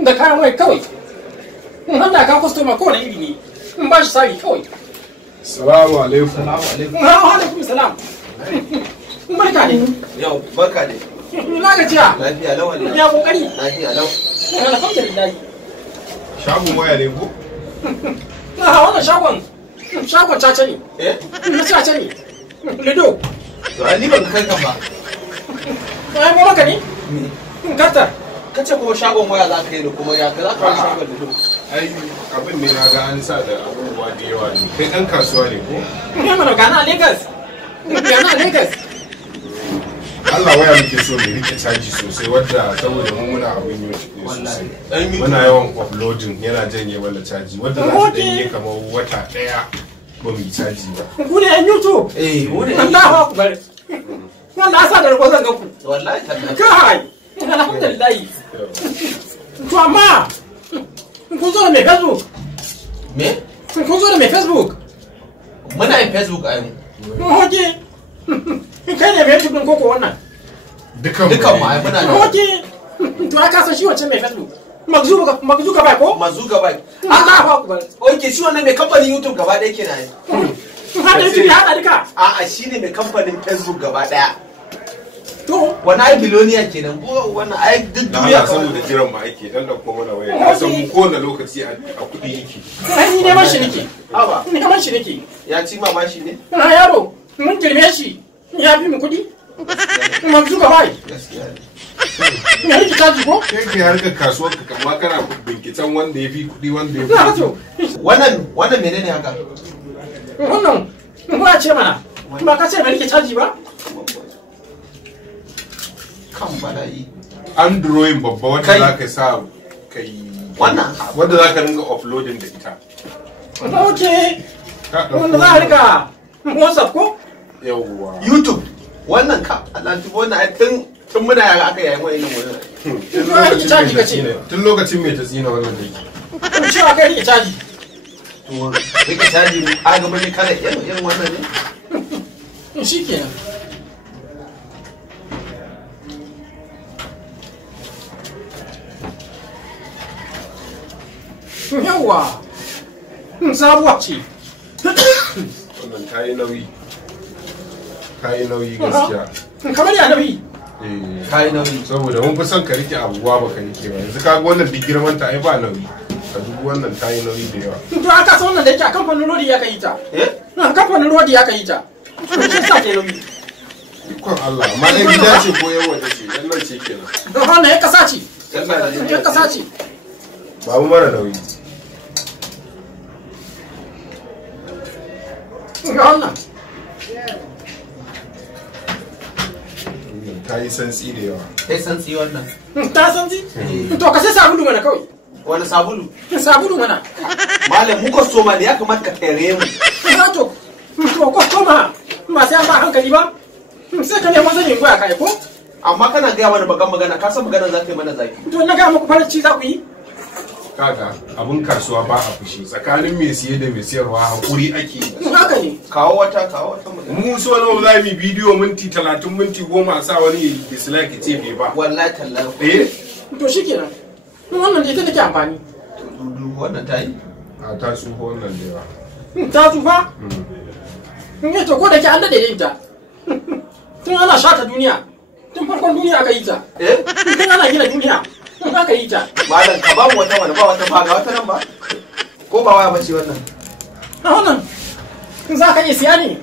da kayan wai kawai in handa ka customer ko ne iri ne in ba shi sari kawai. Salamu alaikum. Wa alaikum salam. Barka ne. Yau barka ne. Na gajiya. Lafiya lawa ne. Ya kokari. Lafiya lau. Alhamdulillah. Shagon waya ne ko? Wannan shagon caca ne. Eh? Na caca ne. Lido. To ai ni ban kai ka ba. Ai mu maka ne? Kartar. Kace kuma shagon waya za ka yi da kuma ya ka za ka yi shagon da duk. Ai abin ne na ga an sa da abubuwa da yawa ne. Kai ɗan kasuwa ne ko? Ne mana gana Lagos. Gana Lagos. Allah waya muke so mai rike caji sosai wadda saboda mu muna abin yi sosai. Muna yawan uploading yana janye wala caji wadda za ta danye kamar wata ɗaya ba mu yi caji ba. Ku ne yan YouTube. Eh, mu ne. Allahu akbar. Allah sa da rako zan ga ku. Wallahi tallahi. Kai. Alhamdulillah. To amma kun zo da mai Facebook. Me? Kun zo da mai Facebook. Muna yin Facebook a yau. Hoje. Kai ne mai YouTube din koko wannan. Dukan mu ai muna da. Hoje. To aka san shi wancan mai Facebook. Magzuka bai ko? Mazuga bai. Allahu akbar. Oke shi wannan mai kamfanin YouTube gaba ɗaya kenan. Hada YouTube ya hada duka. A'a shine mai kamfanin Facebook gaba ɗaya. To Wani ai biloniya kenan ko wannan ai duk da duniya Allah saboda jiran mu ake dan da kuma na waya. Ka san mu kowane lokaci a kuɗi yake. ai ni neman shi nake. Aba Ni neman shi nake. ya ci mama shi ne? Na yaro mun girme shi. Ya fi mu kuɗi. Magzuka bai. Gaskiya ne. Ya rike caji ko? Kai ke harkar kasuwar ka kama kana binciken wanda ya fi kuɗi wanda ya Na fi. to. Wannan menene haka? Wannan ba ce mana. Ba ka ce mai rike caji ba? Kan bala'i. Android babba wanda Kai. za ka sa kai. Wannan Wanda za ka ringa uploading da ita. Okay. Ka ɗauko Wanda za a rika WhatsApp ko? Yawwa. YouTube wannan ka Allah tubo wannan ai tun muna yara aka yayin wayannan wurin. Tun lokacin mai ta tsina wannan da yake. Kun cewa kai rike caji. To rike caji mu a ga mun kala irin wannan ne. Shi kenan. Yawwa. Sabuwa ce. Wannan ta yi nauyi. Ta yi nauyi gaskiya. Kamar ya nauyi. Eh, Kai nauyi. saboda mun fi son ka rike abubuwa ba ka rike ba. Yanzu ka ga wannan duk girman ta ai ba nauyi. Ka dubi wannan ta yi nauyi da yawa. To aka san wannan da yake a kamfanin rodi ya kai ta. Eh? A kamfanin rodi ya kai ta. Shi sa ke nauyi. Ikon Allah, amma ɗan gida ce ko yan waje ce, yan nan ce kenan. Wannan ya kasa ce. Yan Najeriya. Ya kasa ce. Babu mara nauyi. Ga wannan. Ta yi santsi da yawa. Kai san tsi wannan. Ta san ji? To ka sai sabulu mana kawai. Wani sabulu? Sabulu mana. Malam mu kwastoma ne ya kamata ka kare mu. To kwastoma ba sai an ba hankali ba. Sai ka nemo zanin goya kai ko? Amma kana gaya mana bakan magana ka san maganar za ka yi mana zaki. To na ga muku farci za ku yi. Kaga abun kasuwa ba a fushi tsakanin mai siye da mai siyarwa hakuri ake yi. Haka ne. Kawo wata magana. Mu so nawa za mu yi bidiyo minti 30 minti 10 a sa wani dislike ce bai ba. Wallahi tallahi. Eh? To shikenan. Wannan ita take amfani. Wannan ta yi. A ta tsufa wannan da yawa. Ta tsufa? Ne to ko da ke an dade yin ta. Tun ana shata duniya. Tun farkon duniya aka yi ta. Eh? Tun ana gina duniya. Tun aka yi ta. Malam ka ba mu wata wani ba wata ba ga wata nan ba. Ko ba waya bace wannan? A wannan za ka iya siya ne.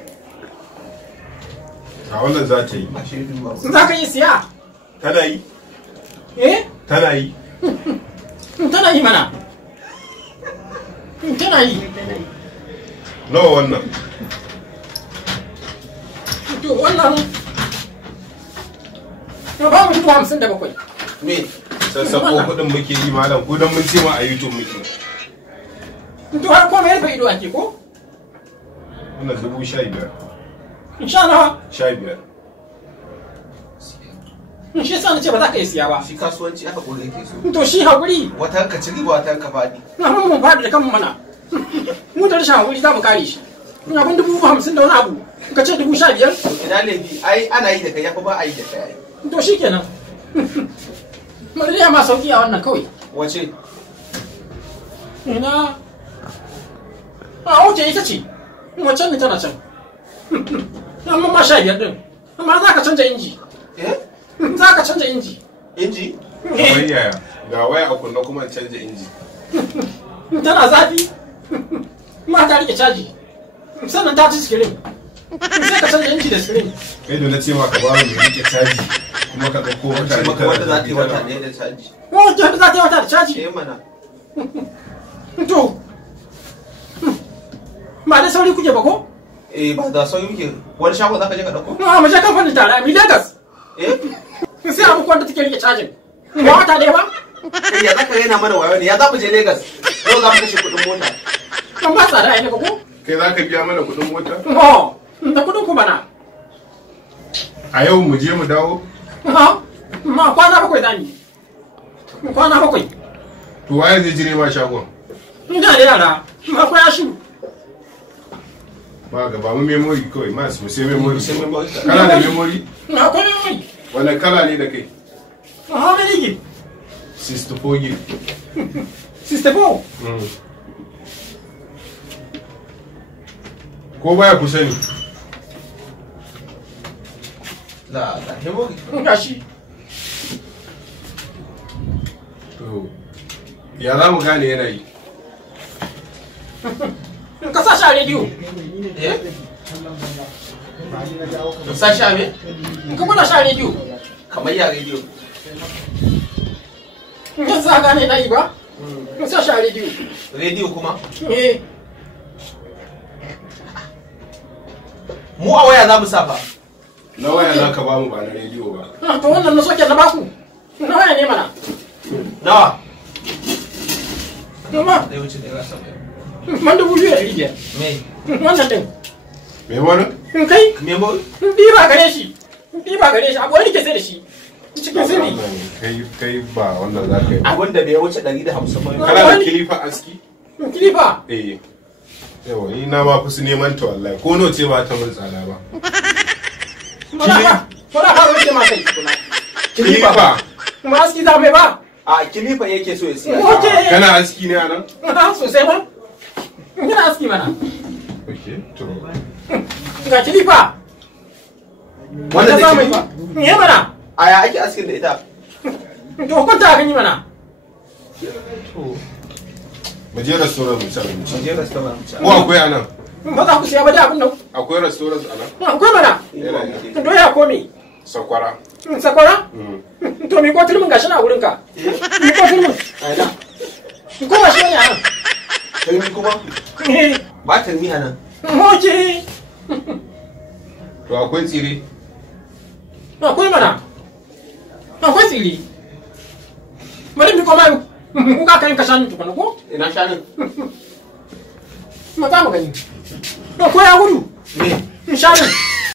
A wannan za ta yi. Za ka iya siya. Tana yi? Eh? Tana yi. Tana yi mana. Tana yi. Nawa wannan? To wannan ba mu 57. Me? Sassako kuɗin muke yi malam ko don mun ce ma a YouTube muke. To har komai rufe ido ake ko? Wannan 15,000. Insha Allah. 15. Shi yasa na ce ba za ka iya siya ba. Shi kasuwanci aka kore yake so. To shi haƙuri. Wata ka ci riba wata ka faɗi. Na mun faɗi da kanmu mana. Mu da rashin haƙuri za mu kare shi. Abin 50,000 da wani abu. Ka ce 15,000? Ina laifi ai ana yi da kai ya ba a yi da kai. To shi kenan. Mariya ma sauki a wannan kawai. Wace? ina a wace ita ce wancan ne tana can amma ma 15 din amma za ka canja inji za ka canja inji Inji? kamar yaya ga waya a kunna kuma canja inji tana zafi ma ta rike caji sannan ta ci screen sai ka canja inji da screen kai da na ce ma ka ba mu rike caji kuma ka dauko wata Maka wanda za ta yi wata ɗaya da caji. wanda za ta yi wata da caji Mana. to ba da sauri kuke ba ko Ba da sauyi muke. Wani shago za ka je ka ɗauko? mu je kamfanin tare mi Lagos sai a muku wanda take rike cajin ba wata ɗaya ba Ya za ka yana mana wayo ne, ya za mu je Lagos. Yau za mu kashe kuɗin mota. kan ba tsada ai ne ko kai za ka biya mana kuɗin mota da kuɗin ku bana a yau mu je mu dawo ma kwana bakwai zani kwana bakwai to waye zai jire ma shagon ina da yara ma kwaya shi ba ga ba mu memory kawai ma su sai memory Sai memory. kana da memory na kwaya mai wannan kala ne da kai how many gig 64 gig sister bo ko baya kusa ne La memory. gashi to ya za mu gane yana yi ka sa shi a rediyo To sa shi a me? ka gwada shi a rediyo Kamar ya rediyo. in sa gane na yi ba ka sa shi a rediyo Rediyo kuma? Mu a waya za mu sa fa. na waya za ka ba mu ba na rediyo ba to wannan na soke na baku na waya ne mana Nawa? kuma Zai wuce ɗaya sa kai. man 2,500 Me? wannan din me wani kai Memory? ɗiba gare shi ɗiba gare shi abuwa nake sai da shi cikin sirri kai ba wannan za ka yi Abin da bai wuce 150 ba. kana da kilifa aski kilifa yawa ni na ma fi neman ta wallahi ko no ce ba ta mun tsada ba Fara ka wuce ma kai kilifa ma aski za mai ba A kilifa yake so ya siya. Oke. kana aski ne anan sosai ba ina aski mana okay to ga kilifa Wanda za da mai ba kilifa? ne mana A ya ake askin da ita? to kwanta gani mana mu je restaurant mu ci abinci Je restaurant mu ci. ko akwai anan ba za ku siya ba da abin nan akwai restaurant anan akwai mana doya ko me sakwara sakwara to mi ko tulmin gashi na wurin ka mi ko tulmin Aina. ko ba shi ne a nan Tarmi kuma? Ba tarmi a nan. oke to akwai tsire akwai mana akwai tsiri bari mi koma ku ka kan kashan tukuna ko Ina shanin. ma za mu gani akwai ya gudu Me? shanin